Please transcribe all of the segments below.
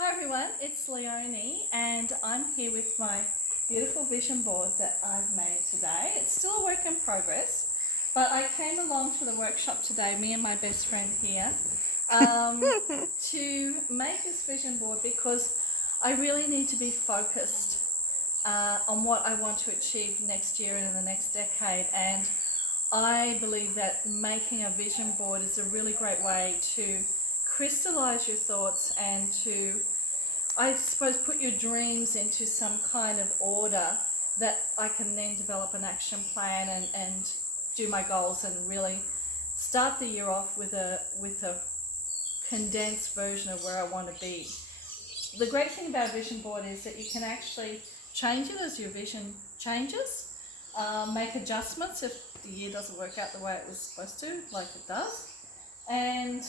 Hi everyone, it's Leonie and I'm here with my beautiful vision board that I've made today. It's still a work in progress, but I came along to the workshop today, me and my best friend here, to make this vision board because I really need to be focused on what I want to achieve next year and in the next decade. And I believe that making a vision board is a really great way to crystallize your thoughts and to, I suppose, put your dreams into some kind of order that I can then develop an action plan and do my goals and really start the year off with a condensed version of where I want to be. The great thing about a vision board is that you can actually change it as your vision changes, make adjustments if the year doesn't work out the way it was supposed to, like it does. And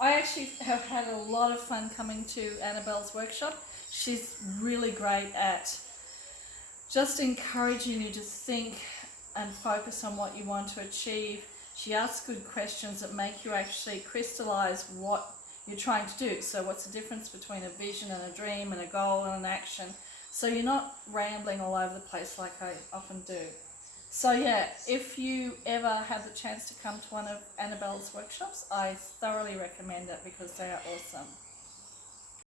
I actually have had a lot of fun coming to Annabelle's workshop. She's really great at just encouraging you to think and focus on what you want to achieve. She asks good questions that make you actually crystallize what you're trying to do. So what's the difference between a vision and a dream and a goal and an action? So you're not rambling all over the place like I often do. So yeah, if you ever have the chance to come to one of Annabelle's workshops, I thoroughly recommend it because they are awesome.